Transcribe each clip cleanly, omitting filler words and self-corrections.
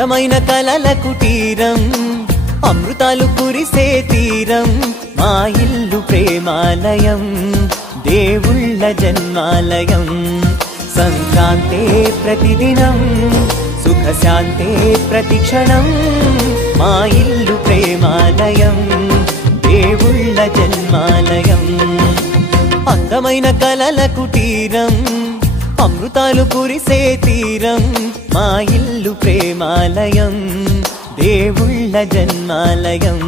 అందమైన కలల కుటీరం అమృతాలు కురిసే తీరం మా ఇల్లు ప్రేమాలయం దేవుళ్ళ జన్మాలయం సంక్రాంతే ప్రతిదినం సుఖశాంతే ప్రతిక్షణం మా ఇల్లు ప్రేమాలయం దేవుళ్ళ జన్మాలయం అందమైన కలల కుటీరం అమృతాలు కురిసే తీరం మా ఇల్లు ప్రేమాలయం దేవుళ్ళ జన్మాలయం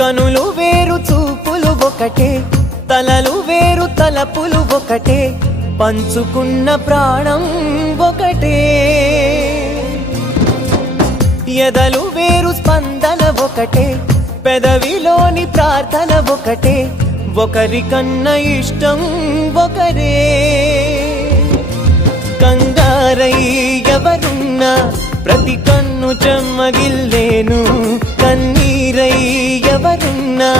కనులు వేరు చూపులు ఒకటే తలలు వేరు తలపులు ఒకటే పంచుకున్న ప్రాణం ఒకటే ఎదలు వేరు స్పందన ఒకటే పెదవిలోని ప్రార్థన ఒకటే ఒకరికన్నా ఇష్టం ఒకరే కంగారై ఎవరున్నా ప్రతి కన్ను చెమ్మగిల్లేను కన్నీరై ఎవరున్నా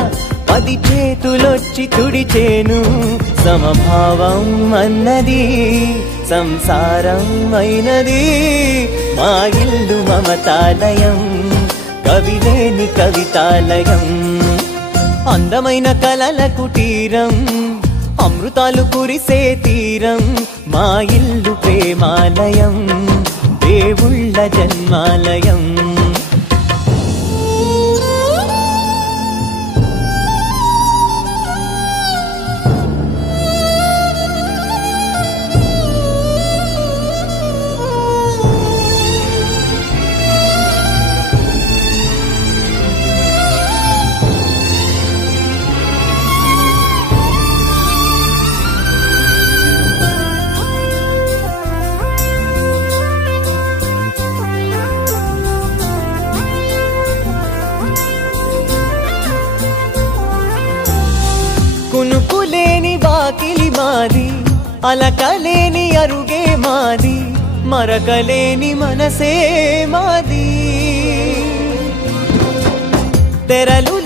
10 చేతులొచ్చి తుడిచేను సమభావం అన్నది సంసారం అయినది మా ఇల్లు మమతాలయం కవిలేని కవితాలయం అందమైన కలల కుటీరం అమృతాలు కురిసే తీరం మా ఇల్లు ప్రేమాలయం దేవుళ్ళ జన్మాలయం కునుకులేని వాకిలి మాది అలకలేని అరుగే మాది మరకలేని మనసే మాది తెరలు